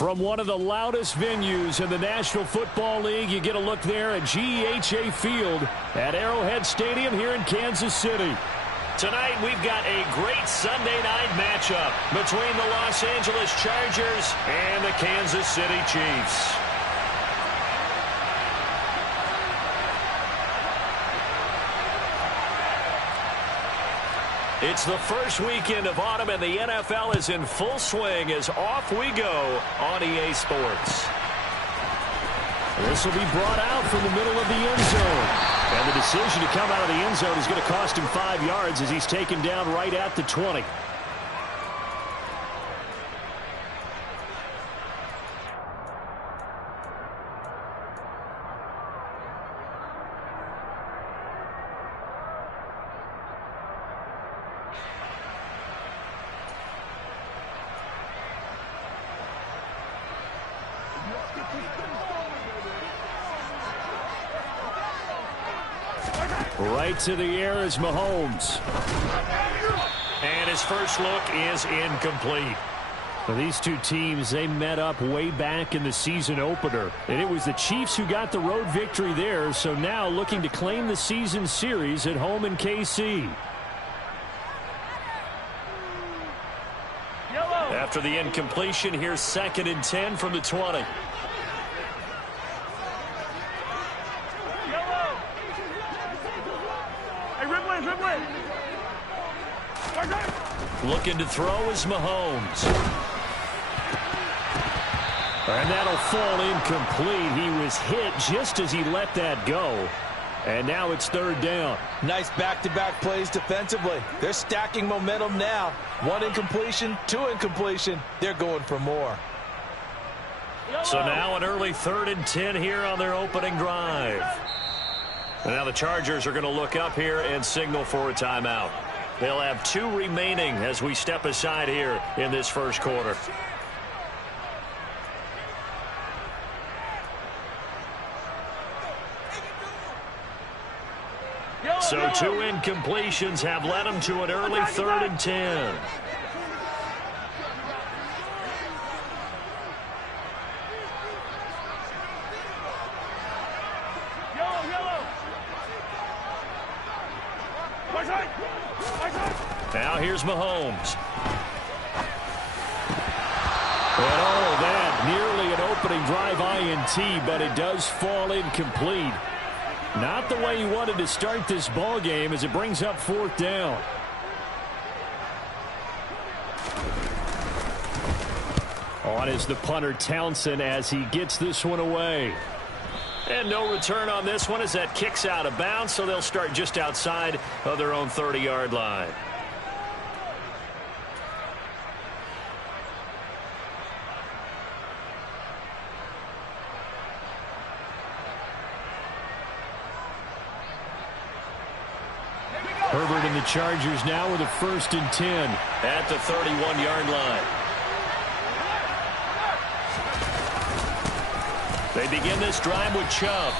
From one of the loudest venues in the National Football League, you get a look there at GEHA Field at Arrowhead Stadium here in Kansas City. Tonight, we've got a great Sunday night matchup between the Los Angeles Chargers and the Kansas City Chiefs. It's the first weekend of autumn, and the NFL is in full swing as off we go on EA Sports. This will be brought out from the middle of the end zone. And the decision to come out of the end zone is going to cost him 5 yards as he's taken down right at the 20. Right to the air is Mahomes. And his first look is incomplete. Well, these two teams, they met up way back in the season opener. And it was the Chiefs who got the road victory there, so now looking to claim the season series at home in KC. After the incompletion, here's 2nd and 10 from the 20. Looking to throw is Mahomes. And that'll fall incomplete. He was hit just as he let that go. And now it's 3rd down. Nice back-to-back plays defensively. They're stacking momentum now. 1 incompletion, 2 incompletion. They're going for more. So now an early 3rd and 10 here on their opening drive. And now the Chargers are going to look up here and signal for a timeout. They'll have 2 remaining as we step aside here in this first quarter. So 2 incompletions have led them to an early 3rd and 10. Now here's Mahomes. And all of that, nearly an opening drive INT, but it does fall incomplete. Not the way he wanted to start this ball game as it brings up 4th down. On is the punter Townsend as he gets this one away. And no return on this one as that kicks out of bounds, so they'll start just outside of their own 30-yard line. Herbert and the Chargers now with a 1st and 10 at the 31-yard line. They begin this drive with Chubb.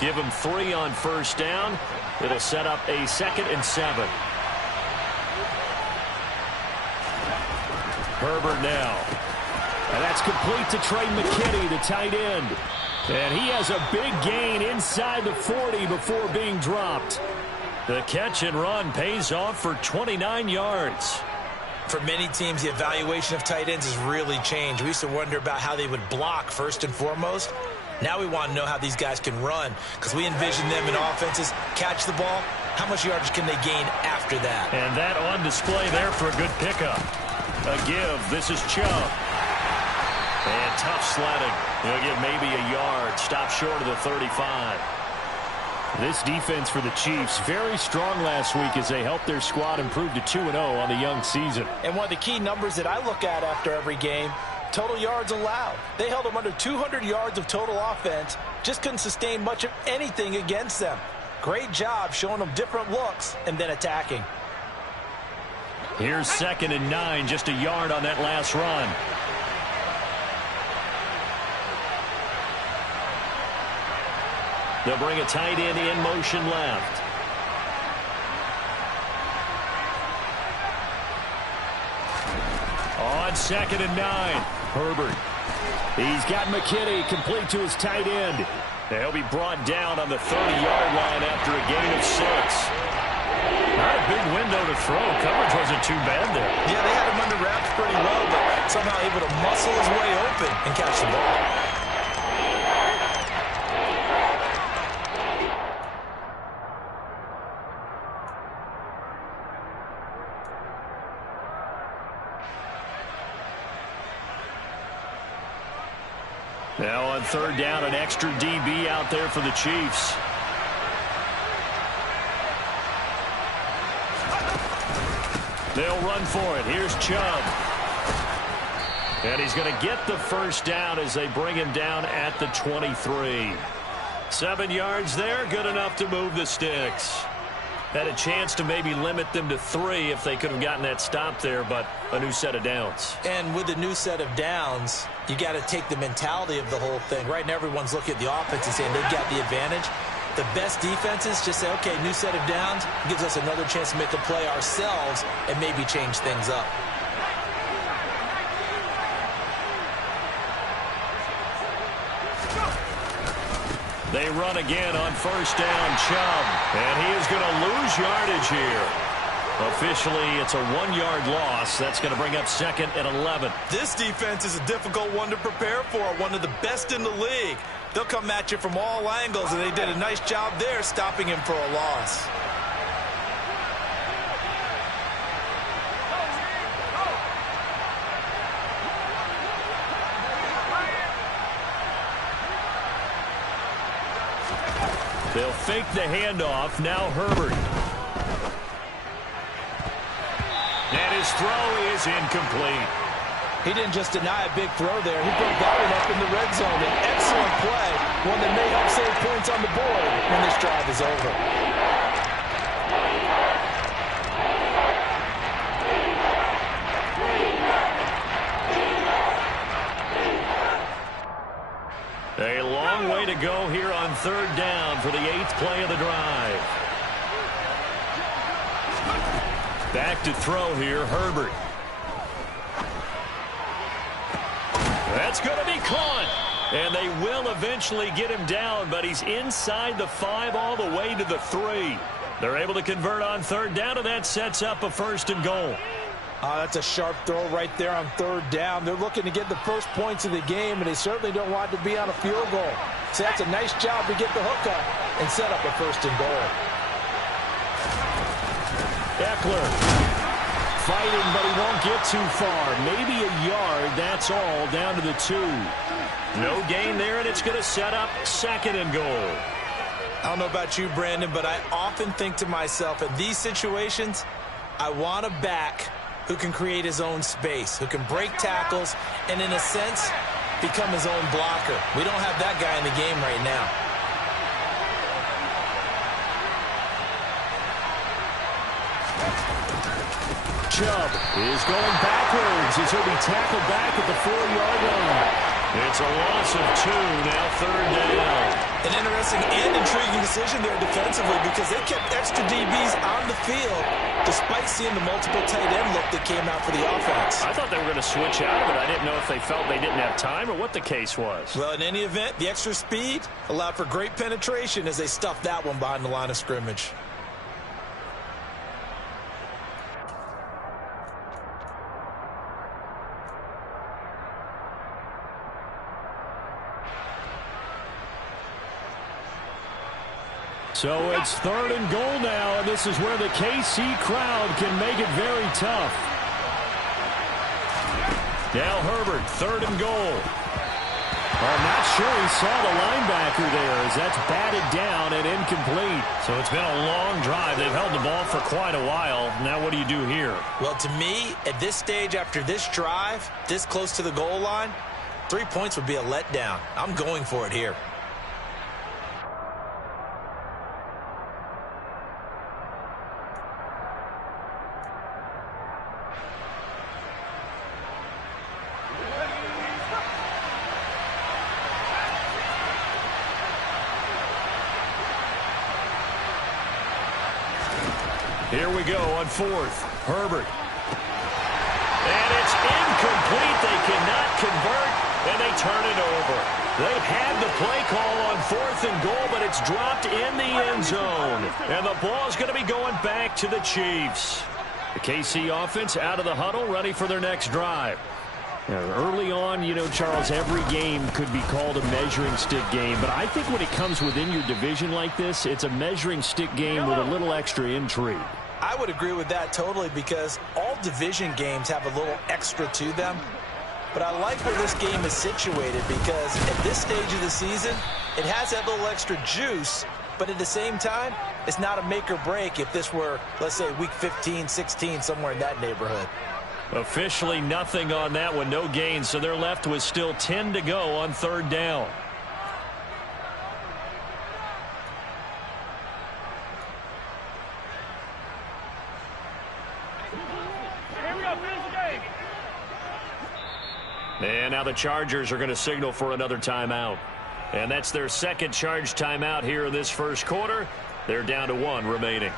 Give him 3 on 1st down. It'll set up a 2nd and 7. Herbert now. And that's complete to Trey McKinney, the tight end. And he has a big gain inside the 40 before being dropped. The catch and run pays off for 29 yards. For many teams, the evaluation of tight ends has really changed. We used to wonder about how they would block first and foremost. Now we want to know how these guys can run because we envision them in offenses catch the ball. How much yardage can they gain after that? And that on display there for a good pickup. A give. This is Chubb. And tough sledding. He'll get maybe a yard. Stop short of the 35. This defense for the Chiefs, very strong last week as they helped their squad improve to 2-0 on the young season. And one of the key numbers that I look at after every game, total yards allowed. They held them under 200 yards of total offense, just couldn't sustain much of anything against them. Great job showing them different looks and then attacking. Here's 2nd and 9, just a yard on that last run. They'll bring a tight end in motion left. On 2nd and 9, Herbert. He's got McKinney complete to his tight end. He'll be brought down on the 30-yard line after a gain of 6. Not a big window to throw. Coverage wasn't too bad there. Yeah, they had him under wraps pretty well, but somehow able to muscle his way open and catch the ball. Now on third down, an extra DB out there for the Chiefs. They'll run for it. Here's Chubb. And he's going to get the first down as they bring him down at the 23. 7 yards there, good enough to move the sticks. Had a chance to maybe limit them to 3 if they could have gotten that stop there, but a new set of downs. And with the new set of downs, you got to take the mentality of the whole thing. Right now, everyone's looking at the offense and saying they've got the advantage. The best defenses just say, okay, new set of downs gives us another chance to make a play ourselves and maybe change things up. They run again on first down, Chubb. And he is going to lose yardage here. Officially, it's a 1-yard loss. That's going to bring up second and 11. This defense is a difficult one to prepare for, one of the best in the league. They'll come at you from all angles, and they did a nice job there stopping him for a loss. They'll fake the handoff. Now Herbert. And his throw is incomplete. He didn't just deny a big throw there. He broke that one up in the red zone. An excellent play, one that may help save points on the board when this drive is over. A long way to go here on third down for the 8th play of the drive. Back to throw here, Herbert. That's going to be caught. And they will eventually get him down, but he's inside the 5 all the way to the 3. They're able to convert on third down, and that sets up a 1st and goal. That's a sharp throw right there on third down. They're looking to get the first points of the game, and they certainly don't want to be on a field goal. So that's a nice job to get the hook up and set up a 1st and goal. Eckler fighting, but he won't get too far. Maybe a yard, that's all, down to the 2. No gain there, and it's going to set up 2nd and goal. I don't know about you, Brandon, but I often think to myself, in these situations, I want a back who can create his own space, who can break tackles, and in a sense, become his own blocker. We don't have that guy in the game right now. Chubb is going backwards as he'll be tackled back at the 4-yard line. It's a loss of 2, now third down. An interesting and intriguing decision there defensively because they kept extra DBs on the field despite seeing the multiple tight end look that came out for the offense. I thought they were going to switch out of it. I didn't know if they felt they didn't have time or what the case was. Well, in any event, the extra speed allowed for great penetration as they stuffed that one behind the line of scrimmage. So it's 3rd and goal now, and this is where the KC crowd can make it very tough. Now Herbert, 3rd and goal. I'm not sure he saw the linebacker there as that's batted down and incomplete. So it's been a long drive. They've held the ball for quite a while. Now what do you do here? Well, to me, at this stage after this drive, this close to the goal line, 3 points would be a letdown. I'm going for it here. Here we go on 4th. Herbert. And it's incomplete. They cannot convert. And They had the play call on 4th and goal, but it's dropped in the end zone. And the ball's going to be going back to the Chiefs. The KC offense out of the huddle, ready for their next drive. Early on, you know, Charles, every game could be called a measuring stick game. But I think when it comes within your division like this, it's a measuring stick game with a little extra intrigue. I would agree with that totally, because all division games have a little extra to them. But I like where this game is situated, because at this stage of the season, it has that little extra juice. But at the same time, it's not a make or break if this were, let's say, week 15, 16, somewhere in that neighborhood. Officially nothing on that one, no gain, so they're left with still 10 to go on 3rd down. And now the Chargers are going to signal for another timeout. And that's their second charge timeout here in this first quarter. They're down to 1 remaining.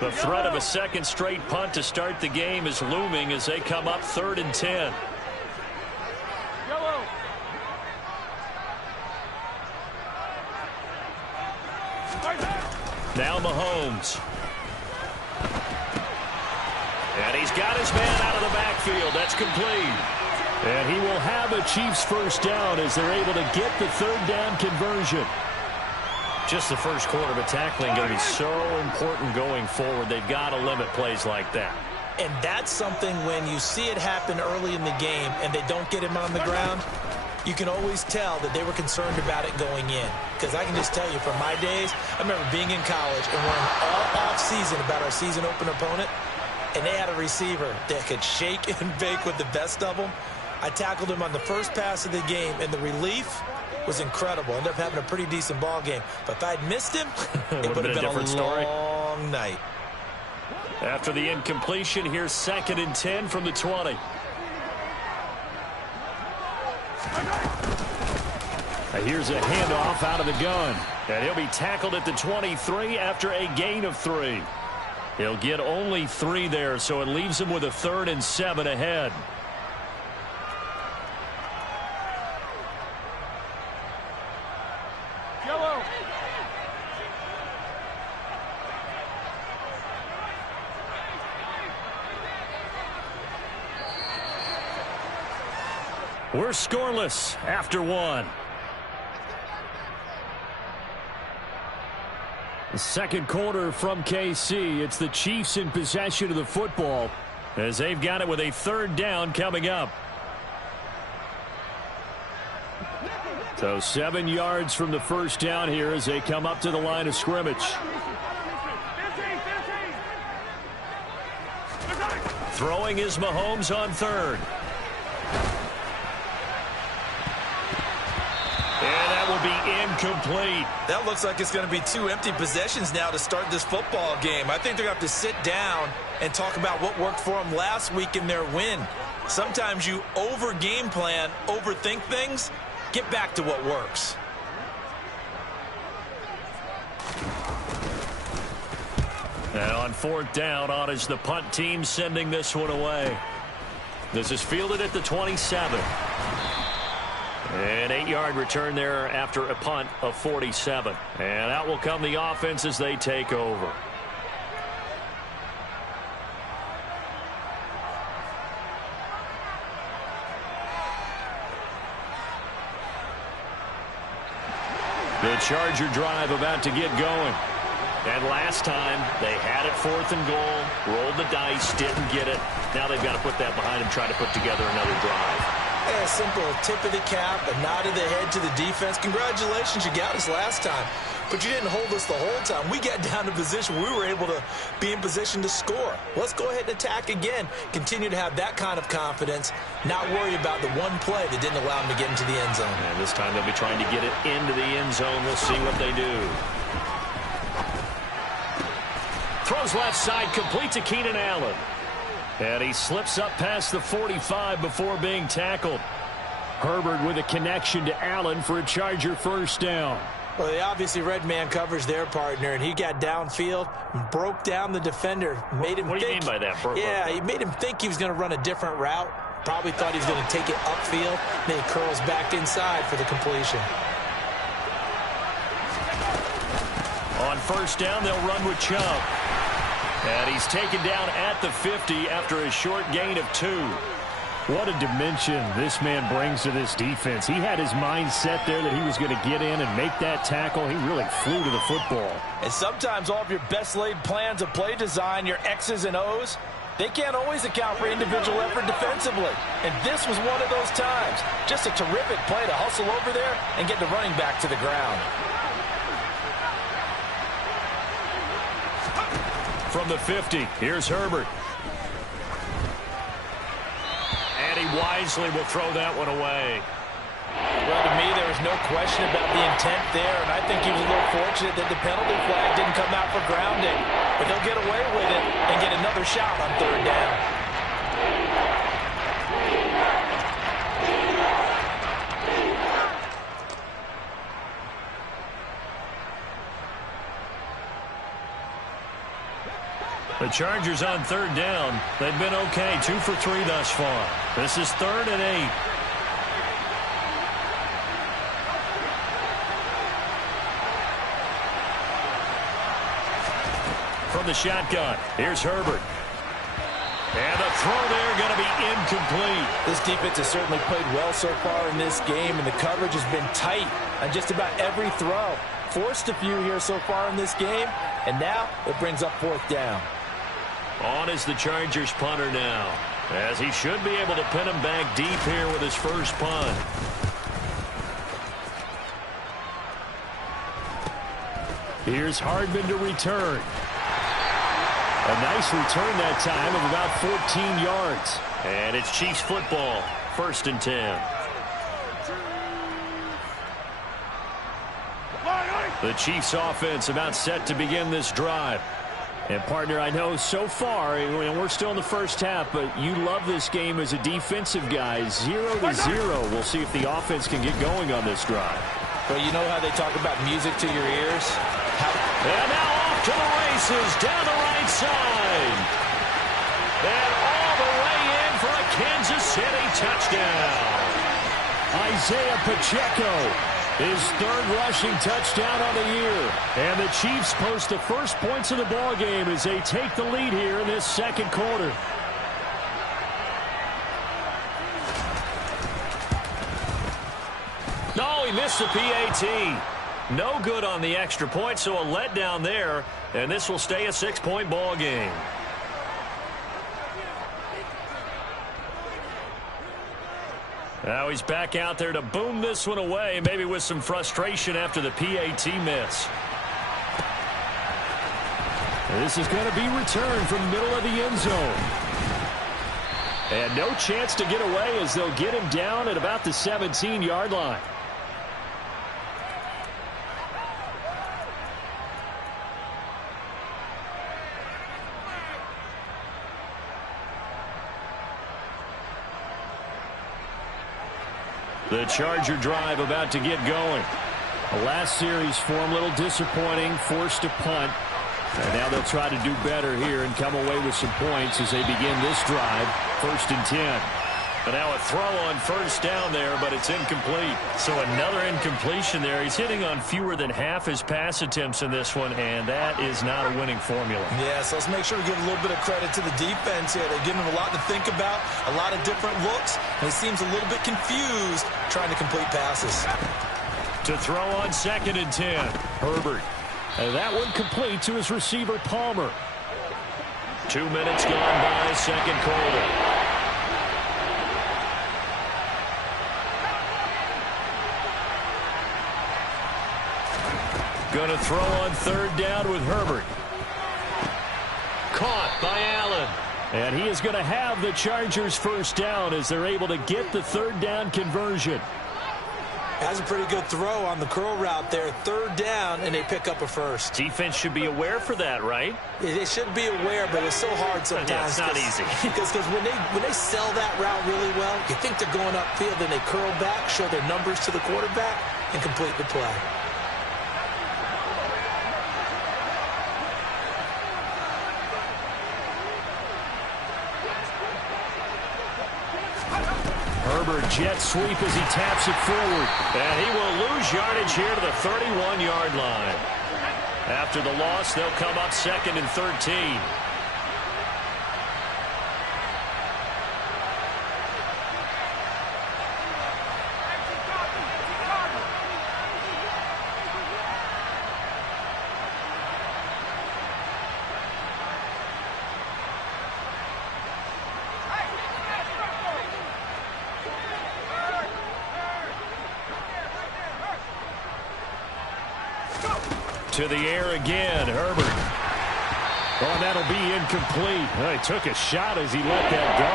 The threat of a second straight punt to start the game is looming as they come up 3rd and 10. Now Mahomes. And he's got his man out of the backfield. That's complete. And he will have a Chiefs first down as they're able to get the 3rd down conversion. Just the first quarter, but tackling going to be so important going forward. They've got to limit plays like that. And that's something when you see it happen early in the game and they don't get him on the ground, you can always tell that they were concerned about it going in. Because I can just tell you from my days, I remember being in college and worrying all off season about our season opener opponent, and they had a receiver that could shake and bake with the best of them. I tackled him on the first pass of the game, and the relief was incredible. Ended up having a pretty decent ball game. But if I'd missed him, it would have been a long night. After the incompletion, here's 2nd and 10 from the 20. Here's a handoff out of the gun. And he'll be tackled at the 23 after a gain of 3. He'll get only 3 there, so it leaves him with a 3rd and 7 ahead. We're scoreless after 1. The second quarter from KC. It's the Chiefs in possession of the football as they've got it with a 3rd down coming up. So 7 yards from the first down here as they come up to the line of scrimmage. Throwing is Mahomes on 3rd. And that will be incomplete. That looks like it's going to be 2 empty possessions now to start this football game. I think they're going to have to sit down and talk about what worked for them last week in their win. Sometimes you over-game plan, overthink things. Get back to what works. And on 4th down, on is the punt team sending this one away. This is fielded at the 27. An 8-yard return there after a punt of 47. And out will come the offense as they take over. The Charger drive about to get going. And last time, they had it 4th and goal, rolled the dice, didn't get it. Now they've got to put that behind them, try to put together another drive. A simple tip of the cap, a nod of the head to the defense. Congratulations, you got us last time. But you didn't hold us the whole time. We got down to position. We were able to be in position to score. Let's go ahead and attack again. Continue to have that kind of confidence. Not worry about the one play that didn't allow them to get into the end zone. And this time they'll be trying to get it into the end zone. We'll see what they do. Throws left side, complete to Keenan Allen. And he slips up past the 45 before being tackled. Herbert with a connection to Allen for a Charger first down. Well, they obviously read man coverage their partner, and he got downfield and broke down the defender. Made him what do you mean by that? Yeah, he made him think he was going to run a different route. Probably thought he was going to take it upfield. Then he curls back inside for the completion. On first down, they'll run with Chubb. And he's taken down at the 50 after a short gain of 2. What a dimension this man brings to this defense. He had his mind set there that he was going to get in and make that tackle. He really flew to the football. And sometimes all of your best laid plans of play design, your X's and O's, they can't always account for individual effort defensively. And this was one of those times. Just a terrific play to hustle over there and get the running back to the ground. From the 50, here's Herbert. And he wisely will throw that one away. Well, to me, there was no question about the intent there, and I think he was a little fortunate that the penalty flag didn't come out for grounding. But they'll get away with it and get another shot on third down. The Chargers on third down. They've been okay, 2 for 3 thus far. This is 3rd and 8. From the shotgun, here's Herbert. And the throw there going to be incomplete. This defense has certainly played well so far in this game, and the coverage has been tight on just about every throw. Forced a few here so far in this game, and now it brings up 4th down. On is the Chargers punter now, as he should be able to pin him back deep here with his first punt. Here's Hardman to return. A nice return that time of about 14 yards. And it's Chiefs football, 1st and 10. The Chiefs offense about set to begin this drive. And, partner, I know so far, we're still in the first half, but you love this game as a defensive guy. 0-0. We'll see if the offense can get going on this drive. Well, you know how they talk about music to your ears? And now off to the races down the right side. And all the way in for a Kansas City touchdown. Isaiah Pacheco. His 3rd rushing touchdown on the year. And the Chiefs post the first points of the ball game as they take the lead here in this 2nd quarter. No, he missed the PAT. No good on the extra point, so a letdown there. And this will stay a 6-point ball game. Now he's back out there to boom this one away, maybe with some frustration after the PAT miss. This is going to be returned from the middle of the end zone. And no chance to get away as they'll get him down at about the 17-yard line. The Charger drive about to get going. The last series for him, a little disappointing, forced to punt. And now they'll try to do better here and come away with some points as they begin this drive. 1st and 10. But now a throw on first down there, but it's incomplete. So another incompletion there. He's hitting on fewer than half his pass attempts in this one, and that is not a winning formula. Yeah, so let's make sure we give a little bit of credit to the defense here. They're giving him a lot to think about, a lot of different looks, and he seems a little bit confused trying to complete passes. To throw on 2nd and 10, Herbert. And that one complete to his receiver, Palmer. 2 minutes gone by, 2nd quarter. Going to throw on 3rd down with Herbert. Caught by Allen. And he is going to have the Chargers first down as they're able to get the 3rd down conversion. Has a pretty good throw on the curl route there. 3rd down, and they pick up a first. Defense should be aware for that, right? They should be aware, but it's so hard sometimes. Yeah, it's not easy. Because when they sell that route really well, you think they're going upfield, then they curl back, show their numbers to the quarterback, and complete the play. jet sweep as he taps it forward. And he will lose yardage here to the 31-yard line. After the loss, they'll come up 2nd and 13. To the air again, Herbert. Oh, and that'll be incomplete. He took a shot as he let that go.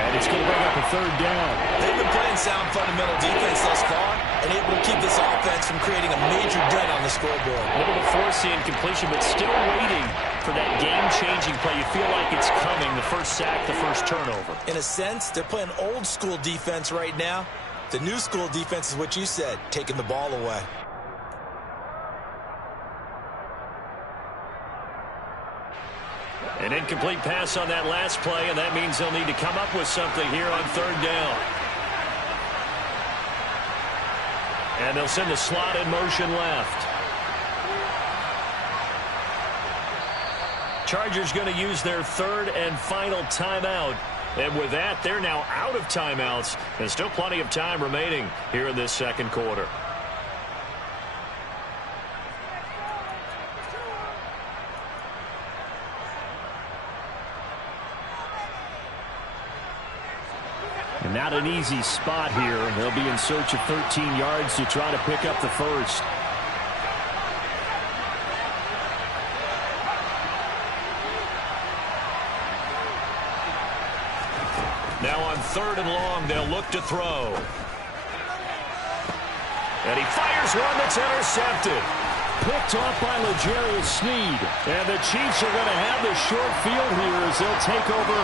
And it's going to bring up a 3rd down. They've been playing sound fundamental defense thus far and able to keep this offense from creating a major dent on the scoreboard. Able to force the incompletion, but still waiting for that game-changing play. You feel like it's coming, the first sack, the first turnover. In a sense, they're playing old-school defense right now. The new-school defense is what you said, taking the ball away. An incomplete pass on that last play, and that means they'll need to come up with something here on 3rd down. And they'll send the slot in motion left. Chargers going to use their 3rd and final timeout. And with that, they're now out of timeouts. There's still plenty of time remaining here in this 2nd quarter. Not an easy spot here. They'll be in search of 13 yards to try to pick up the first. Now on 3rd and long, they'll look to throw. And he fires one that's intercepted. Picked off by L'Jarius Sneed. And the Chiefs are going to have the short field here as they'll take over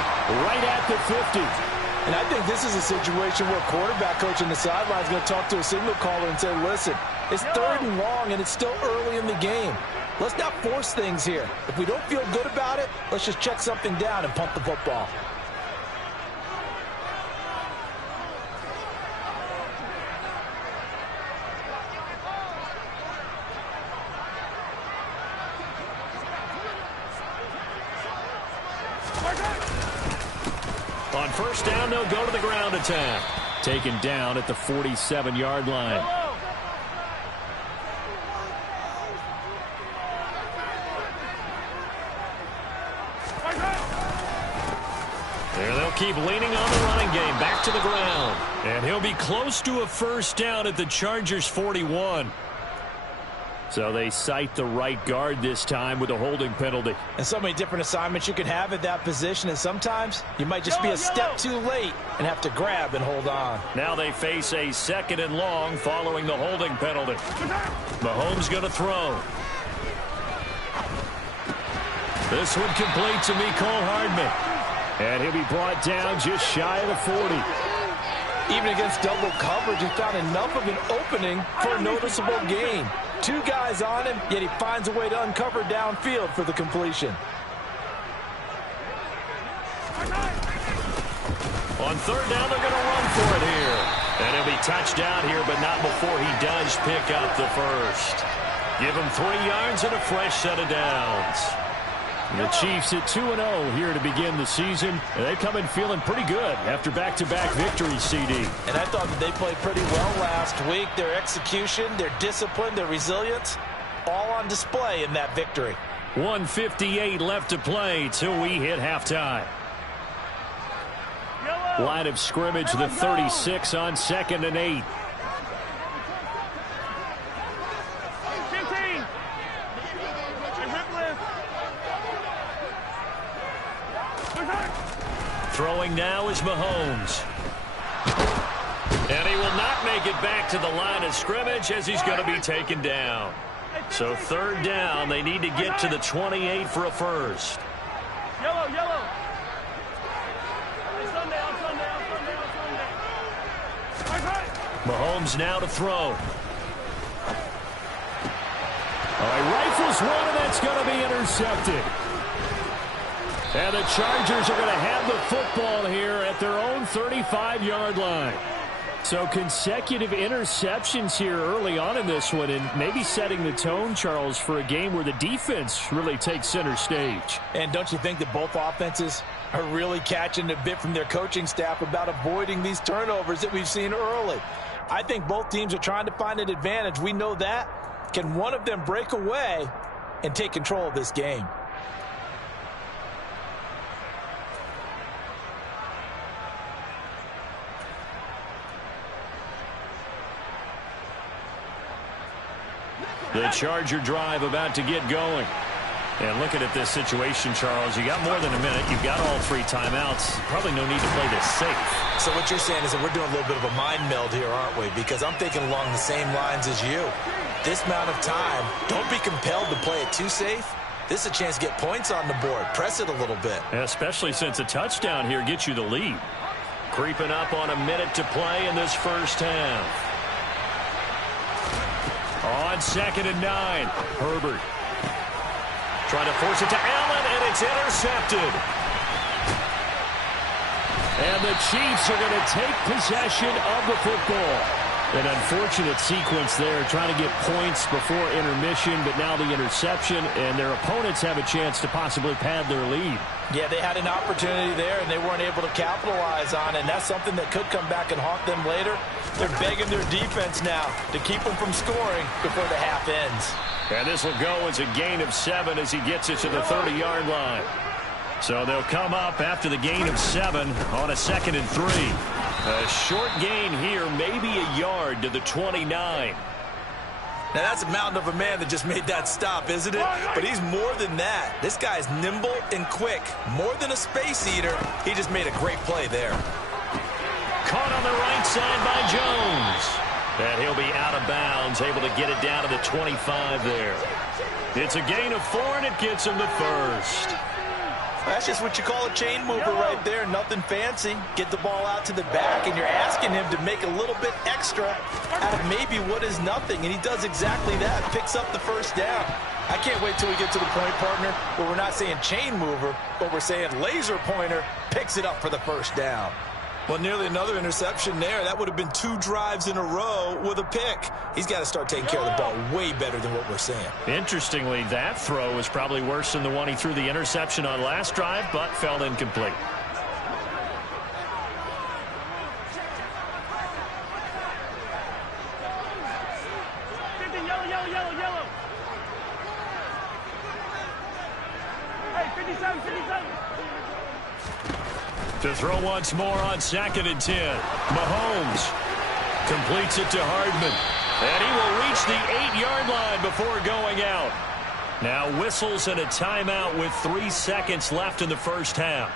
right at the 50. And I think this is a situation where quarterback coach on the sideline is going to talk to a signal caller and say, listen, it's 3rd and long and it's still early in the game. Let's not force things here. If we don't feel good about it, let's just check something down and punt the football. On 1st down, they'll go to the ground attack. Taken down at the 47-yard line. There they'll keep leaning on the running game. Back to the ground. And he'll be close to a 1st down at the Chargers' 41. So they cite the right guard this time with a holding penalty. And so many different assignments you can have at that position, and sometimes you might just be a step too late and have to grab and hold on. Now they face a 2nd and long following the holding penalty. Mahomes going to throw. This one complete to Mecole Hardman. And he'll be brought down just shy of the 40. Even against double coverage, he found enough of an opening for a noticeable gain. 2 guys on him, yet he finds a way to uncover downfield for the completion. On 3rd down, they're going to run for it here. And he'll be touched down here, but not before he does pick up the first. Give him 3 yards and a fresh set of downs. The Chiefs at 2-0 here to begin the season. They come in feeling pretty good after back-to-back victories, CD. And I thought that they played pretty well last week. Their execution, their discipline, their resilience, all on display in that victory. 1:58 left to play till we hit halftime. Line of scrimmage, the 36 on 2nd and 8. Throwing now is Mahomes. And he will not make it back to the line of scrimmage as he's going to be taken down. So 3rd down, they need to get to the 28 for a first. Yellow. Mahomes now to throw. All right, rifles one, and that's going to be intercepted. And the Chargers are going to have the football here at their own 35-yard line. So consecutive interceptions here early on in this one, and maybe setting the tone, Charles, for a game where the defense really takes center stage. And don't you think that both offenses are really catching a bit from their coaching staff about avoiding these turnovers that we've seen early? I think both teams are trying to find an advantage. We know that. Can one of them break away and take control of this game? The Charger drive about to get going. And looking at this situation, Charles, you got more than a minute. You've got all 3 timeouts. Probably no need to play this safe. So what you're saying is that we're doing a little bit of a mind meld here, aren't we? Because I'm thinking along the same lines as you. This amount of time, don't be compelled to play it too safe. This is a chance to get points on the board. Press it a little bit. Especially since a touchdown here gets you the lead. Creeping up on a minute to play in this first half. On 2nd and 9, Herbert. Trying to force it to Allen, and it's intercepted. And the Chiefs are going to take possession of the football. An unfortunate sequence there, trying to get points before intermission, but now the interception, and their opponents have a chance to possibly pad their lead. Yeah, they had an opportunity there, and they weren't able to capitalize on it, and that's something that could come back and haunt them later. They're begging their defense now to keep them from scoring before the half ends. And this will go as a gain of 7 as he gets it to the 30-yard line. So they'll come up after the gain of 7 on a 2nd and 3. A short gain here, maybe a yard to the 29. Now, that's a mountain of a man that just made that stop, isn't it? But he's more than that. This guy's nimble and quick. More than a space eater, he just made a great play there. Caught on the right side by Jones. And he'll be out of bounds, able to get it down to the 25 there. It's a gain of 4, and it gets him the first. That's just what you call a chain mover right there. Nothing fancy. Get the ball out to the back, and you're asking him to make a little bit extra out of maybe what is nothing, and he does exactly that. Picks up the first down. I can't wait till we get to the point, partner, where we're not saying chain mover, but we're saying laser pointer picks it up for the first down. Well, nearly another interception there. That would have been 2 drives in a row with a pick. He's got to start taking care of the ball way better than what we're saying. Interestingly, that throw was probably worse than the one he threw the interception on last drive, but fell incomplete. Yellow. Hey, 57. To throw once more on 2nd and 10. Mahomes completes it to Hardman. And he will reach the 8-yard line before going out. Now whistles and a timeout with 3 seconds left in the first half.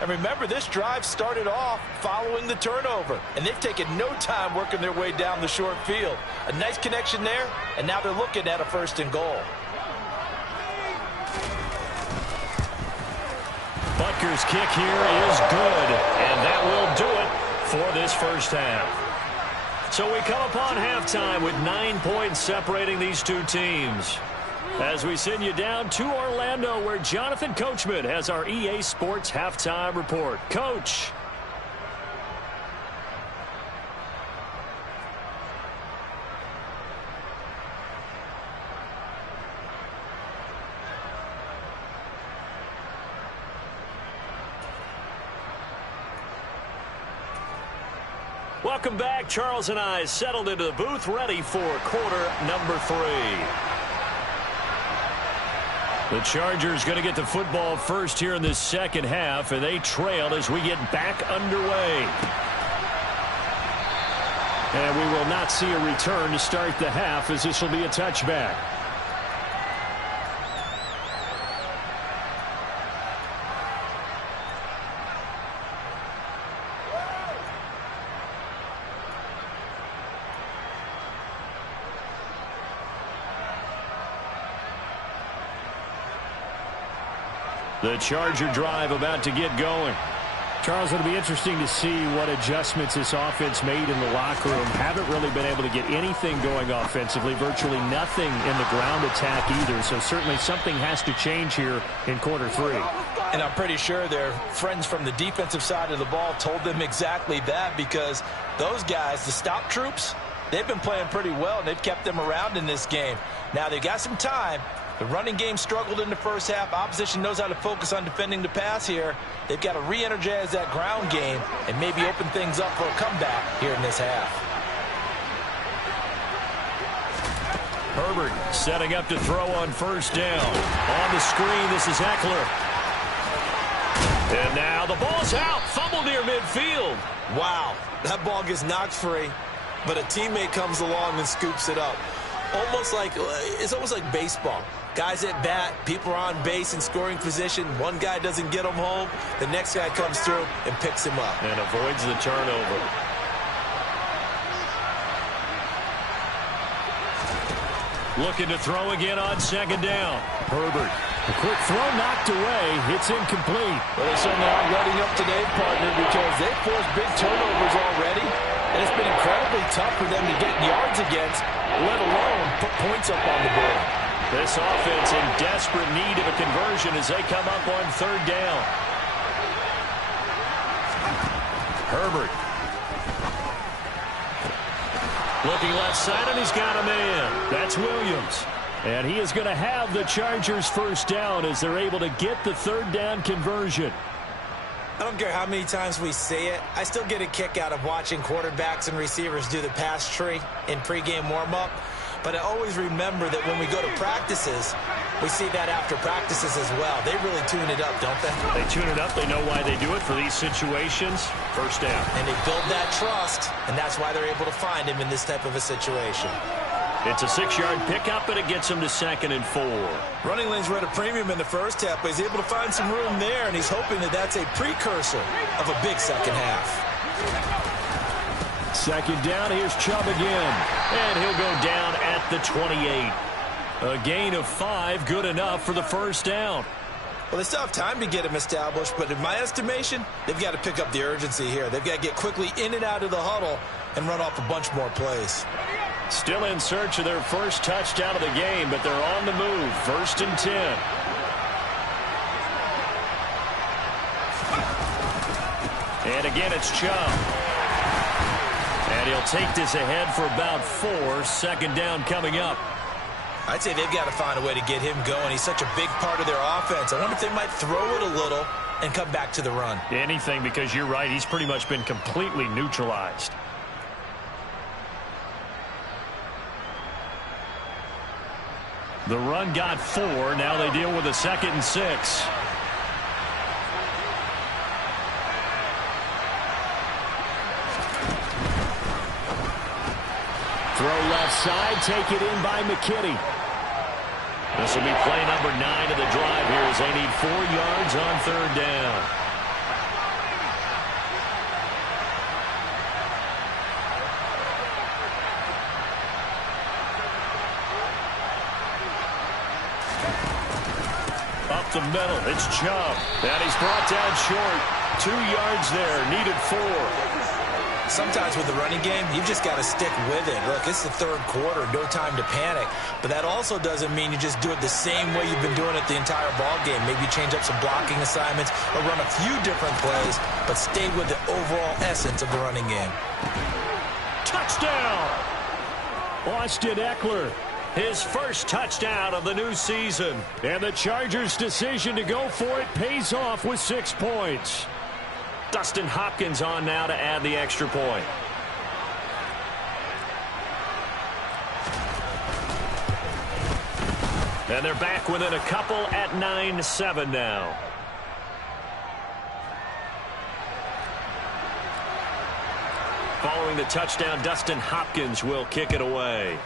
And remember, this drive started off following the turnover. And they've taken no time working their way down the short field. A nice connection there, and now they're looking at a 1st and goal. Butker's kick here is good, and that will do it for this first half. So we come upon halftime with 9 points separating these two teams. As we send you down to Orlando, where Jonathan Coachman has our EA Sports halftime report. Coach. Welcome back. Charles and I settled into the booth, ready for quarter number 3. The Chargers going to get the football first here in this second half, and they trail as we get back underway. And we will not see a return to start the half, as this will be a touchback. The Charger drive about to get going. Charles, it'll be interesting to see what adjustments this offense made in the locker room. Haven't really been able to get anything going offensively, virtually nothing in the ground attack either. So certainly something has to change here in quarter 3. And I'm pretty sure their friends from the defensive side of the ball told them exactly that, because those guys, the stop troops, they've been playing pretty well, and they've kept them around in this game. Now, they've got some time. The running game struggled in the first half. Opposition knows how to focus on defending the pass here. They've got to re-energize that ground game and maybe open things up for a comeback here in this half. Herbert setting up to throw on first down. On the screen, this is Eckler. And now the ball's out. Fumble near midfield. Wow, that ball gets knocked free, but a teammate comes along and scoops it up. It's almost like baseball. Guys at bat, people are on base in scoring position. One guy doesn't get him home. The next guy comes through and picks him up. And avoids the turnover. Looking to throw again on second down. Herbert. A quick throw knocked away. It's incomplete. Well, they certainly are letting up today, partner, because they've forced big turnovers already. And it's been incredibly tough for them to get yards against, let alone put points up on the board. This offense in desperate need of a conversion as they come up on third down. Herbert. Looking left side, and he's got a man. That's Williams. And he is going to have the Chargers first down as they're able to get the third down conversion. I don't care how many times we say it, I still get a kick out of watching quarterbacks and receivers do the pass tree in pregame warm-up. But I always remember that when we go to practices, we see that after practices as well. They really tune it up, don't they? They tune it up. They know why they do it for these situations. First down. And they build that trust, and that's why they're able to find him in this type of a situation. It's a 6-yard pickup, and it gets him to 2nd and 4. Running lanes were at a premium in the first half, but he's able to find some room there, and he's hoping that that's a precursor of a big second half. Second down, here's Chubb again. And he'll go down at the 28. A gain of 5, good enough for the first down. Well, they still have time to get him established, but in my estimation, they've got to pick up the urgency here. They've got to get quickly in and out of the huddle and run off a bunch more plays. Still in search of their first touchdown of the game, but they're on the move. 1st and 10. And again, it's Chubb. And he'll take this ahead for about 4. 2nd down coming up. I'd say they've got to find a way to get him going. He's such a big part of their offense. I wonder if they might throw it a little and come back to the run. Anything, because you're right. He's pretty much been completely neutralized. The run got 4. Now they deal with a 2nd and 6. Throw left side, take it in by McKinney. This will be play number 9 of the drive here as they need 4 yards on third down. Up the middle, it's Chubb. And he's brought down short. 2 yards there, needed 4. Sometimes with the running game, you've just got to stick with it. Look, it's the third quarter, no time to panic. But that also doesn't mean you just do it the same way you've been doing it the entire ball game. Maybe change up some blocking assignments or run a few different plays, but stay with the overall essence of the running game. Touchdown! Austin Eckler, his first touchdown of the new season. And the Chargers' decision to go for it pays off with 6 points. Dustin Hopkins on now to add the extra point. And they're back within a couple at 9-7 now. Following the touchdown, Dustin Hopkins will kick it away.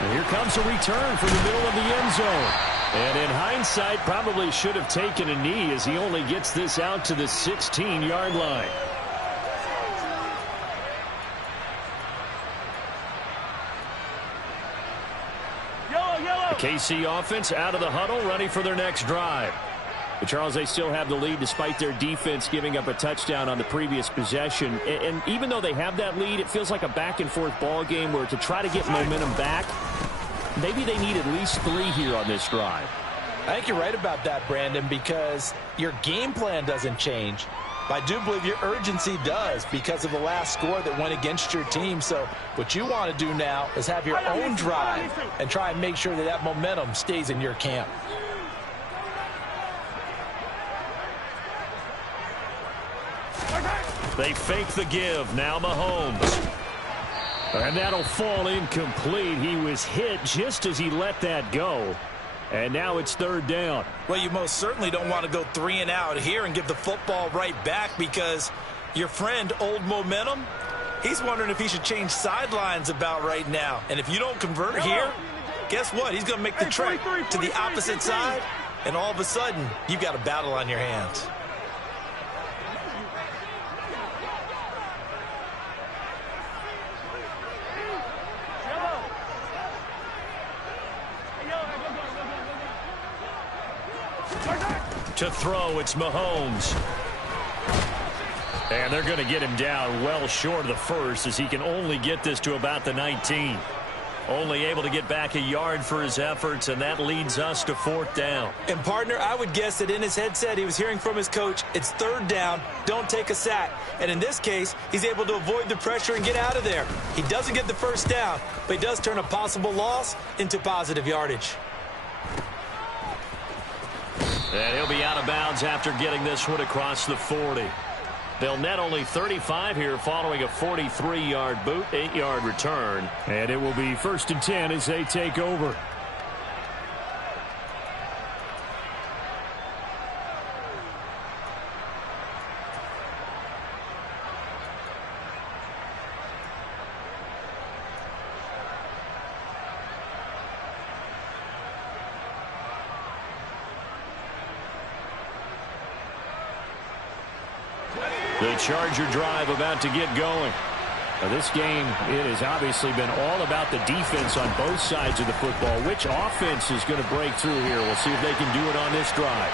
And here comes a return from the middle of the end zone. And in hindsight, probably should have taken a knee as he only gets this out to the 16-yard line. The KC offense out of the huddle, ready for their next drive. But Charles, they still have the lead despite their defense giving up a touchdown on the previous possession. And even though they have that lead, it feels like a back-and-forth ball game where to try to get momentum back, maybe they need at least 3 here on this drive. I think you're right about that, Brandon, because your game plan doesn't change. But I do believe your urgency does because of the last score that went against your team. So what you want to do now is have your own drive and try and make sure that that momentum stays in your camp. They fake the give. Now Mahomes. And that'll fall incomplete. He was hit just as he let that go. And now it's 3rd down. Well, you most certainly don't want to go 3 and out here and give the football right back because your friend, Old Momentum, he's wondering if he should change sidelines about right now. And if you don't convert here, guess what? He's going to make the trek to the opposite side, and all of a sudden, you've got a battle on your hands. To throw, it's Mahomes. And they're going to get him down well short of the first as he can only get this to about the 19. Only able to get back a yard for his efforts, and that leads us to 4th down. And, partner, I would guess that in his headset he was hearing from his coach, it's 3rd down, don't take a sack. And in this case, he's able to avoid the pressure and get out of there. He doesn't get the first down, but he does turn a possible loss into positive yardage. And he'll be out of bounds after getting this one across the 40. They'll net only 35 here following a 43-yard boot, 8-yard return. And it will be 1st and 10 as they take over. The Charger drive about to get going. Now this game, it has obviously been all about the defense on both sides of the football. Which offense is going to break through here? We'll see if they can do it on this drive.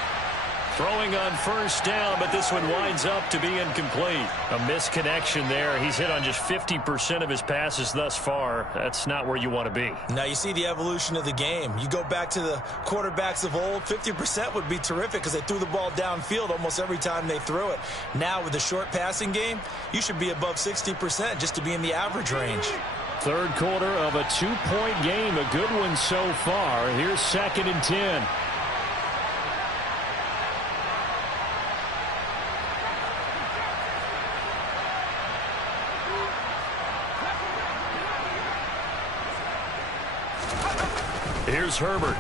Throwing on 1st down, but this one winds up to be incomplete. A misconnection there. He's hit on just 50% of his passes thus far. That's not where you want to be. Now you see the evolution of the game. You go back to the quarterbacks of old, 50% would be terrific because they threw the ball downfield almost every time they threw it. Now with the short passing game, you should be above 60% just to be in the average range. 3rd quarter of a 2-point game. A good one so far. Here's 2nd and 10. Here's Herbert.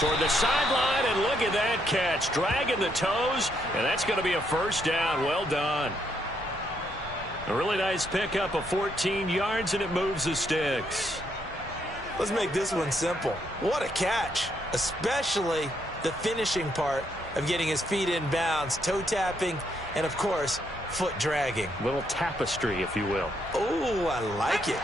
Toward the sideline, and look at that catch. Dragging the toes, and that's going to be a 1st down. Well done. A really nice pickup of 14 yards, and it moves the sticks. Let's make this one simple. What a catch, especially the finishing part of getting his feet in bounds, toe tapping, and, of course, foot dragging. Little tapestry, if you will. Oh, I like it.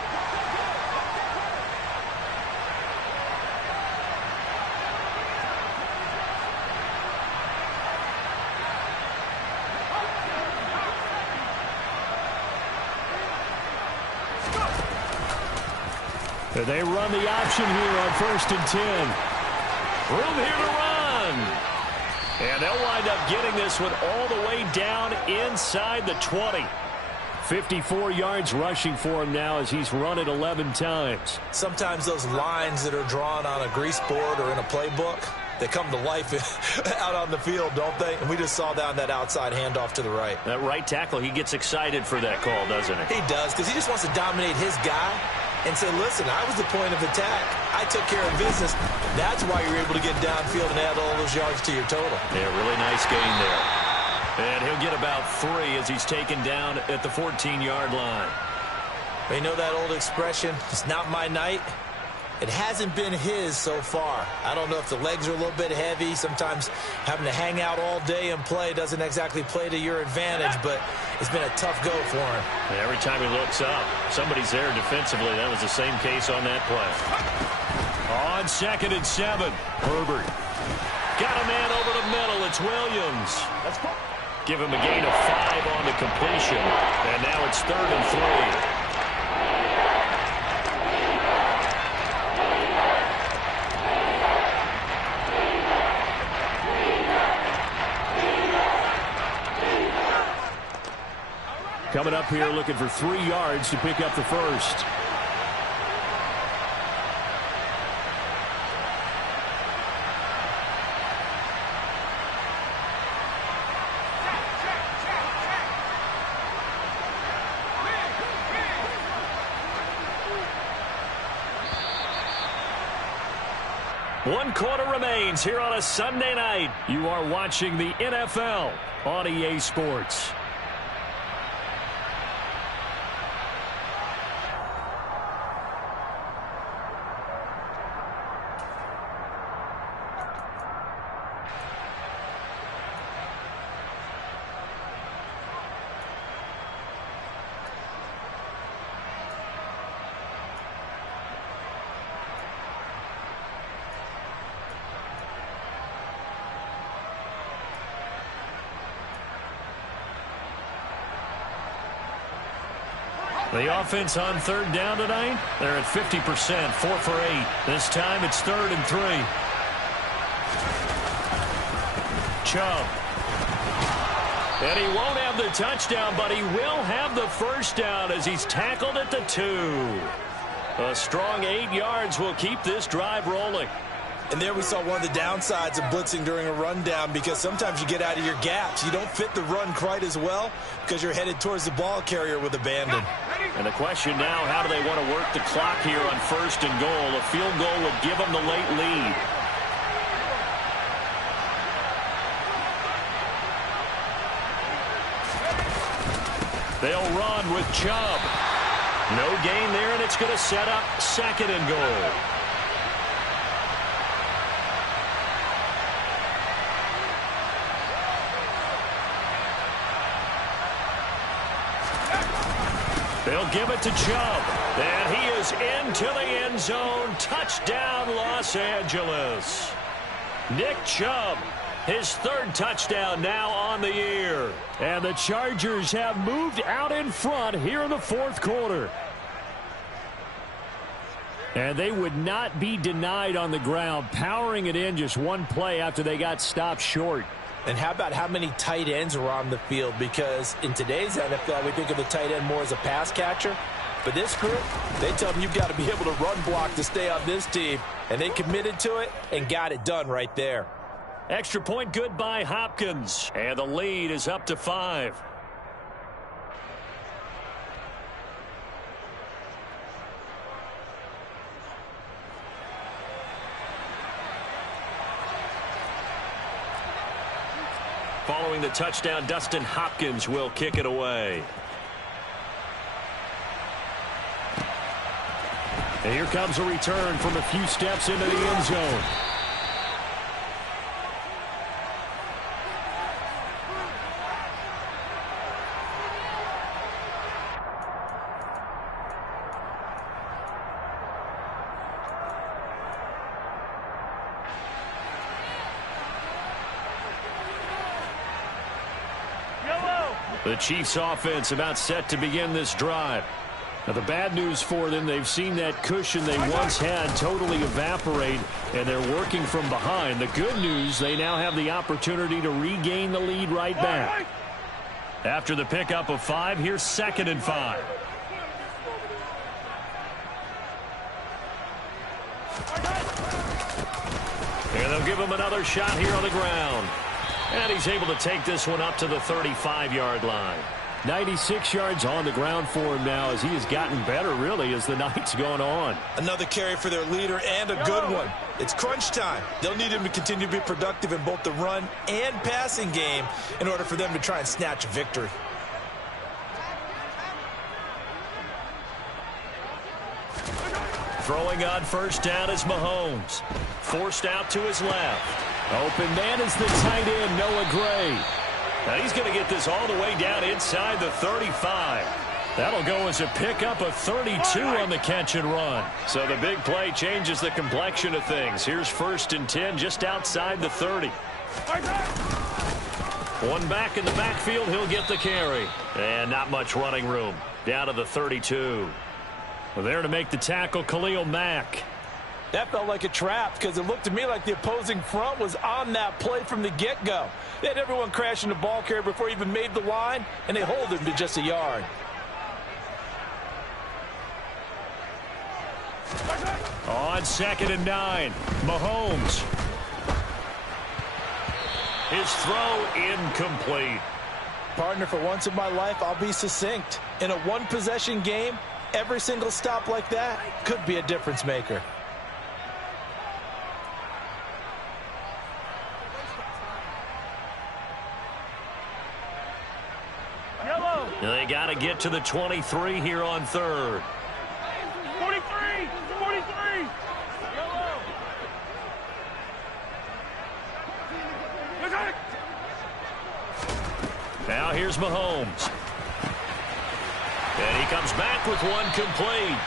They run the option here on 1st and 10. Room here to run. And they'll wind up getting this one all the way down inside the 20. 54 yards rushing for him now as he's run it 11 times. Sometimes those lines that are drawn on a grease board or in a playbook, they come to life out on the field, don't they? And we just saw down that outside handoff to the right. That right tackle, he gets excited for that call, doesn't he? He does, because he just wants to dominate his guy and say, listen, I was the point of attack. I took care of business. That's why you're able to get downfield and add all those yards to your total. Yeah, really nice gain there. And he'll get about 3 as he's taken down at the 14-yard line. You know that old expression, it's not my night? It hasn't been his so far. I don't know if the legs are a little bit heavy. Sometimes having to hang out all day and play doesn't exactly play to your advantage, but it's been a tough go for him. And every time he looks up, somebody's there defensively. That was the same case on that play. On 2nd and 7, Herbert. Got a man over the middle. It's Williams. Give him a gain of 5 on the completion. And now it's 3rd and 3. Coming up here looking for 3 yards to pick up the first. One quarter remains here on a Sunday night. You are watching the NFL on EA Sports. The offense on 3rd down tonight, they're at 50%, 4 for 8. This time it's 3rd and 3. Chubb. And he won't have the touchdown, but he will have the first down as he's tackled at the 2. A strong 8 yards will keep this drive rolling. And there we saw one of the downsides of blitzing during a rundown, because sometimes you get out of your gaps. You don't fit the run quite as well because you're headed towards the ball carrier with abandon. And the question now, how do they want to work the clock here on 1st and goal? A field goal would give them the late lead. They'll run with Chubb. No gain there, and it's going to set up 2nd and goal. They'll give it to Chubb, and he is into the end zone. Touchdown, Los Angeles. Nick Chubb, his 3rd touchdown now on the year. And the Chargers have moved out in front here in the 4th quarter. And they would not be denied on the ground, powering it in just one play after they got stopped short. And how about how many tight ends are on the field? Because in today's NFL, we think of the tight end more as a pass catcher. But this group, they tell them you've got to be able to run block to stay on this team. And they committed to it and got it done right there. Extra point good by Hopkins. And the lead is up to 5. Following the touchdown, Dustin Hopkins will kick it away. And here comes a return from a few steps into the end zone. The Chiefs offense about set to begin this drive. Now the bad news for them, they've seen that cushion they once had totally evaporate, and they're working from behind. The good news, they now have the opportunity to regain the lead right back. After the pickup of 5, here's 2nd and 5. And they'll give him another shot here on the ground. And he's able to take this one up to the 35-yard line. 96 yards on the ground for him now as he has gotten better, really, as the night's gone on. Another carry for their leader, and a good one. It's crunch time. They'll need him to continue to be productive in both the run and passing game in order for them to try and snatch a victory. Throwing on 1st down is Mahomes. Forced out to his left. Open man is the tight end, Noah Gray. Now he's going to get this all the way down inside the 35. That'll go as a pickup of 32 on the catch and run. So the big play changes the complexion of things. Here's 1st and 10 just outside the 30. One back in the backfield, he'll get the carry. And not much running room. Down to the 32. Well, there to make the tackle, Khalil Mack. That felt like a trap because it looked to me like the opposing front was on that play from the get-go. They had everyone crashing the ball carrier before he even made the line, and they hold him to just a yard. On 2nd and 9, Mahomes. His throw incomplete. Partner, for once in my life, I'll be succinct. In a one-possession game, every single stop like that could be a difference maker. Yellow. They got to get to the 23 here on 3rd. 43. 43. Yellow. Now here's Mahomes. And he comes back with one complete.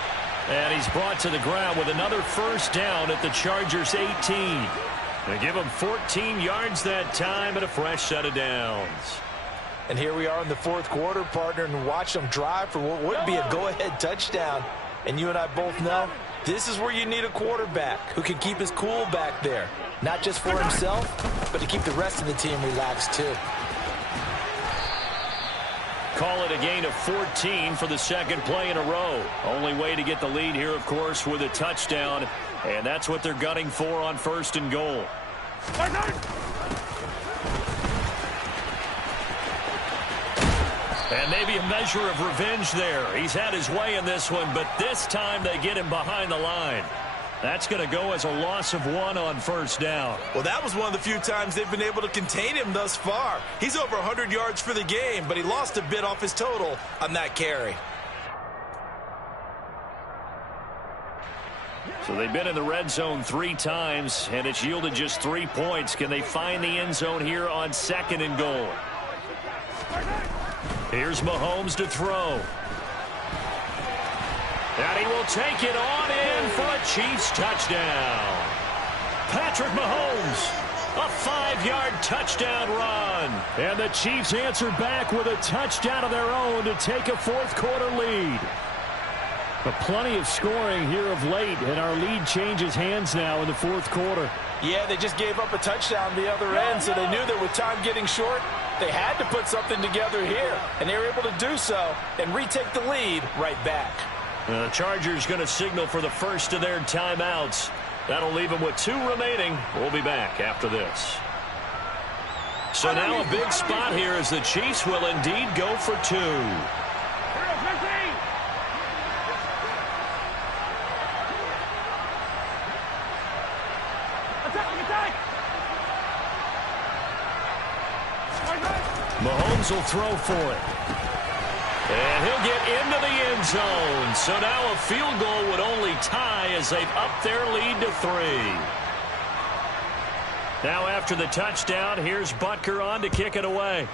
And he's brought to the ground with another first down at the Chargers' 18. They give him 14 yards that time and a fresh set of downs. And here we are in the 4th quarter, partner, and watch them drive for what would be a go-ahead touchdown. And you and I both know this is where you need a quarterback who can keep his cool back there. Not just for himself, but to keep the rest of the team relaxed too. Call it a gain of 14 for the 2nd play in a row. Only way to get the lead here, of course, with a touchdown. And that's what they're gunning for on 1st and goal. And maybe a measure of revenge there. He's had his way in this one, but this time they get him behind the line. That's going to go as a loss of 1 on 1st down. Well, that was one of the few times they've been able to contain him thus far. He's over 100 yards for the game, but he lost a bit off his total on that carry. So they've been in the red zone 3 times, and it's yielded just 3 points. Can they find the end zone here on 2nd and goal? Here's Mahomes to throw. And he will take it on in for a Chiefs touchdown. Patrick Mahomes, a 5-yard touchdown run. And the Chiefs answer back with a touchdown of their own to take a 4th quarter lead. But plenty of scoring here of late, and our lead changes hands now in the 4th quarter. Yeah, they just gave up a touchdown the other end, so they knew that with time getting short, they had to put something together here. And they were able to do so and retake the lead right back. The Chargers going to signal for the first of their timeouts. That'll leave them with 2 remaining. We'll be back after this. So now a big spot here as the Chiefs will indeed go for 2. Mahomes will throw for it. And he'll get into the end zone. So now a field goal would only tie as they've upped their lead to 3. Now after the touchdown, here's Butker on to kick it away.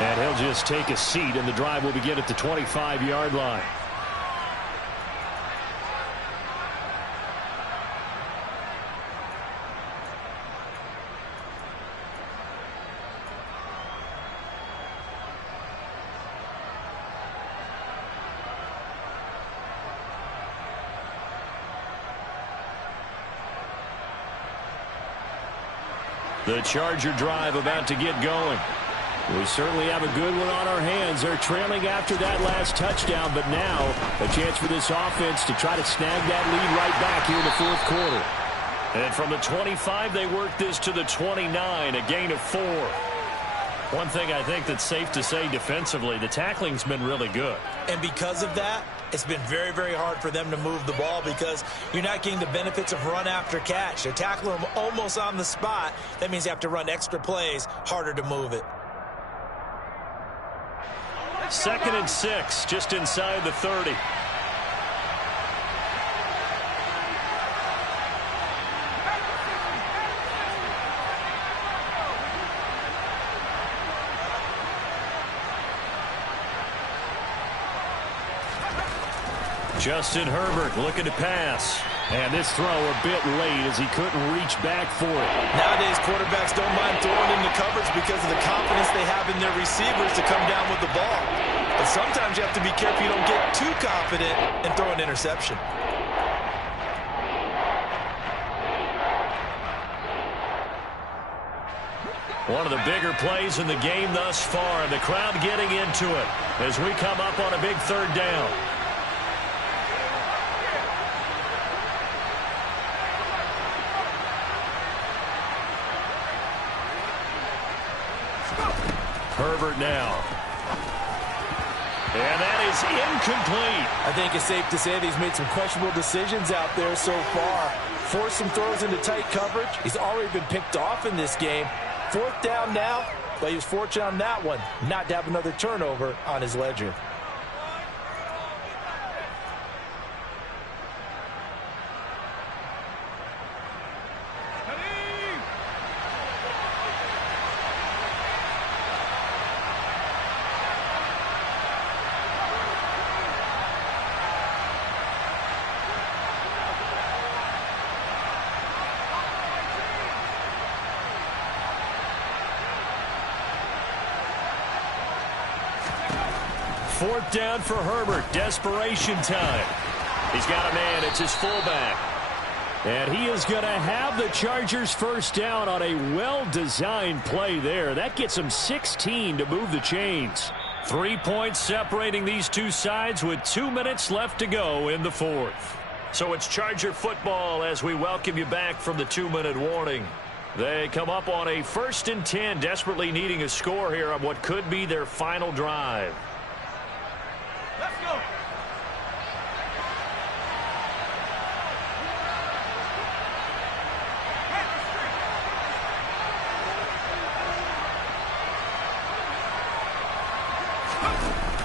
And he'll just take a seat, and the drive will begin at the 25-yard line. The Charger drive about to get going. We certainly have a good one on our hands. They're trailing after that last touchdown, but now a chance for this offense to try to snag that lead right back here in the 4th quarter. And from the 25, they work this to the 29, a gain of 4. One thing I think that's safe to say defensively, the tackling's been really good. And because of that, it's been very, very hard for them to move the ball because you're not getting the benefits of run after catch. They're tackling them almost on the spot. That means you have to run extra plays, harder to move it. 2nd and 6, just inside the 30. Justin Herbert looking to pass. And this throw a bit late as he couldn't reach back for it. Nowadays, Nowadays, quarterbacks don't mind throwing into coverage because of the confidence they have in their receivers to come down with the ball. But sometimes you have to be careful you don't get too confident and throw an interception. One of the bigger plays in the game thus far, and the crowd getting into it as we come up on a big third down. Herbert now. And that is incomplete. I think it's safe to say that he's made some questionable decisions out there so far. Forced some throws into tight coverage. He's already been picked off in this game. 4th down now, but he was fortunate on that one not to have another turnover on his ledger. Fourth down for Herbert. Desperation time. He's got a man. It's his fullback. And he is going to have the Chargers first down on a well-designed play there. That gets him 16 to move the chains. 3 points separating these two sides with 2 minutes left to go in the fourth. So it's Charger football as we welcome you back from the 2-minute warning. They come up on a 1st and 10, desperately needing a score here on what could be their final drive. Let's go.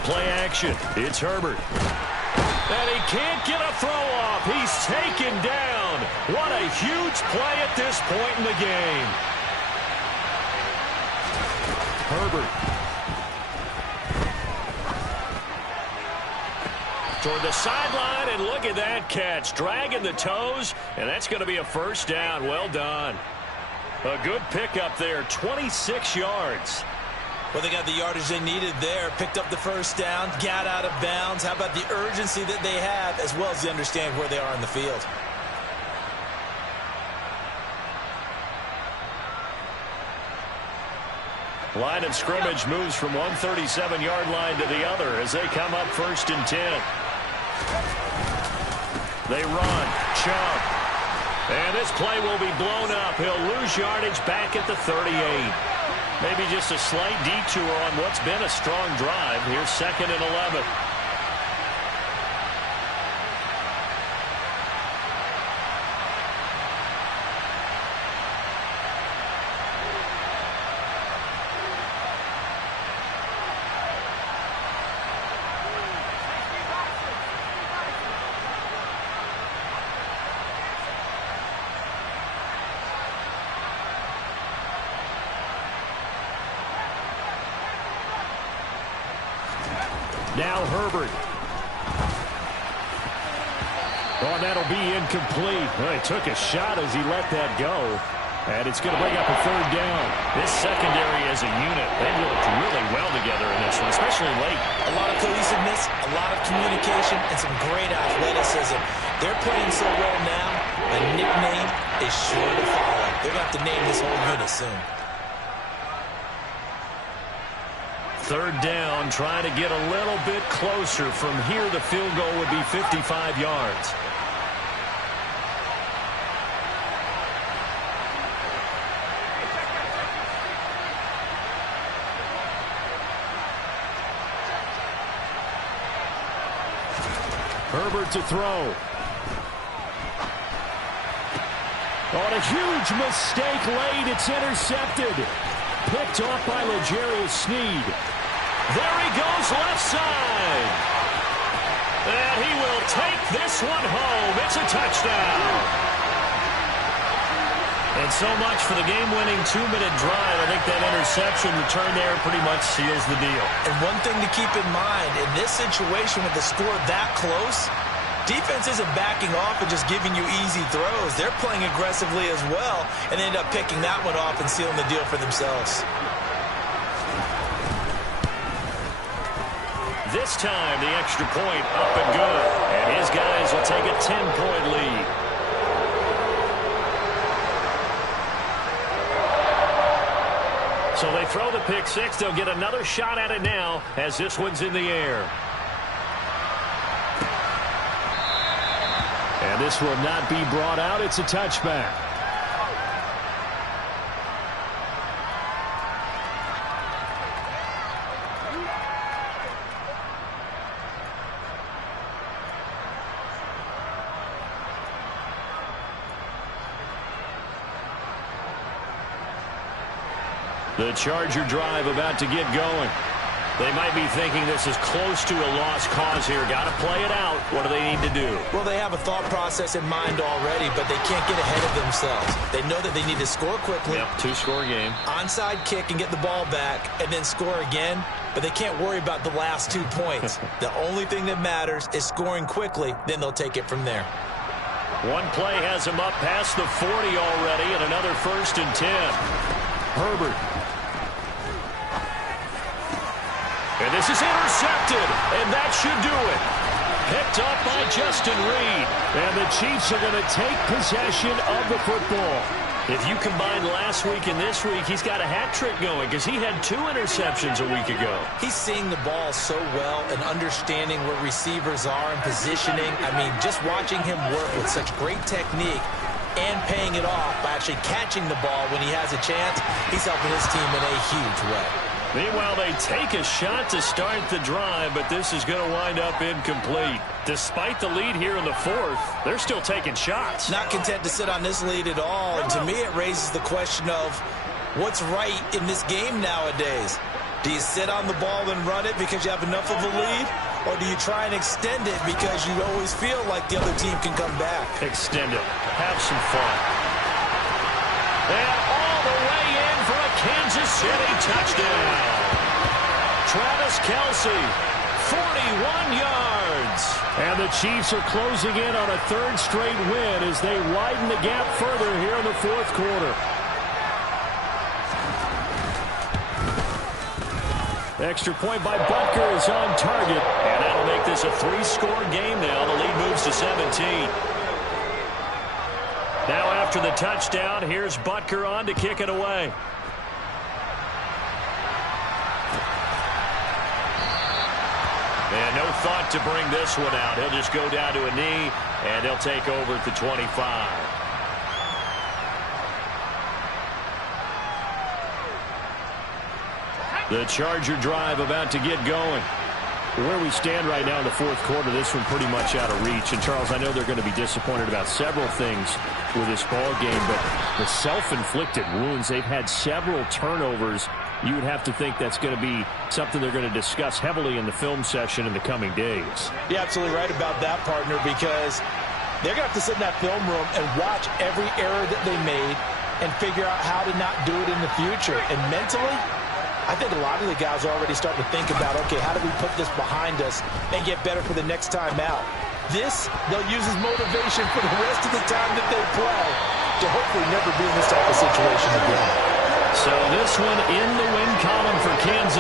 Play action. It's Herbert. And he can't get a throw off. He's taken down. What a huge play at this point in the game. Herbert. Toward the sideline, and look at that catch. Dragging the toes, and that's going to be a first down. Well done. A good pickup there, 26 yards. Well, they got the yardage they needed there. Picked up the first down, got out of bounds. How about the urgency that they have, as well as they understand where they are in the field? Line of scrimmage moves from one 37-yard line to the other as they come up 1st and 10. They run. Chubb. And this play will be blown up. He'll lose yardage back at the 38. Maybe just a slight detour on what's been a strong drive. Here's 2nd and 11. Now Herbert. Oh, that'll be incomplete. Well, he took a shot as he let that go. And it's going to bring up a 3rd down. This secondary as a unit, they worked really well together in this one, especially late. A lot of cohesiveness, a lot of communication, and some great athleticism. They're playing so well now, a nickname is sure to follow. They're going to have to name this whole unit soon. 3rd down, trying to get a little bit closer. From here, the field goal would be 55 yards. Herbert to throw. On a huge mistake late, it's intercepted. Picked off by L'Jarius Sneed. There he goes left side. And he will take this one home. It's a touchdown. And so much for the game-winning 2-minute drive. I think that interception return there pretty much seals the deal. And one thing to keep in mind, in this situation with the score that close, Defense isn't backing off and just giving you easy throws. They're playing aggressively as well, and they end up picking that one off and sealing the deal for themselves. This time, the extra point up and good. And his guys will take a 10-point lead. So they throw the pick six. They'll get another shot at it now as this one's in the air. And this will not be brought out. It's a touchback. The Charger drive about to get going. They might be thinking this is close to a lost cause here. Got to play it out. What do they need to do? Well, they have a thought process in mind already, but they can't get ahead of themselves. They know that they need to score quickly. Yep, two-score game. Onside kick and get the ball back and then score again, but they can't worry about the last 2 points. The only thing that matters is scoring quickly, then they'll take it from there. One play has him up past the 40 already, and another 1st and 10. Herbert. And this is intercepted, and that should do it. Picked up by Justin Reed. And the Chiefs are going to take possession of the football. If you combine last week and this week, he's got a hat trick going because he had 2 interceptions a week ago. He's seeing the ball so well and understanding where receivers are and positioning. I mean, just watching him work with such great technique and paying it off by actually catching the ball when he has a chance, he's helping his team in a huge way. Meanwhile, they take a shot to start the drive, but this is going to wind up incomplete. Despite the lead here in the 4th, they're still taking shots. Not content to sit on this lead at all, and to me it raises the question of what's right in this game nowadays. Do you sit on the ball and run it because you have enough of a lead, or do you try and extend it because you always feel like the other team can come back? Extend it. Have some fun. And all the way in for a Kansas City touchdown. Travis Kelce, 41 yards. And the Chiefs are closing in on a 3rd straight win as they widen the gap further here in the 4th quarter. Extra point by Butker is on target. And that'll make this a 3-score game now. The lead moves to 17. Now after the touchdown, here's Butker on to kick it away. And no thought to bring this one out. He'll just go down to a knee, and he'll take over at the 25. The Charger drive about to get going. Where we stand right now in the 4th quarter, this one pretty much out of reach. And, Charles, I know they're going to be disappointed about several things with this ball game, but the self-inflicted wounds, they've had several turnovers. You would have to think that's going to be something they're going to discuss heavily in the film session in the coming days. You're absolutely right about that, partner, because they're going to have to sit in that film room and watch every error that they made and figure out how to not do it in the future. And mentally, I think a lot of the guys are already starting to think about, okay, how do we put this behind us and get better for the next time out? This, they'll use as motivation for the rest of the time that they play to hopefully never be in this type of situation again. So this one in the win column for Kansas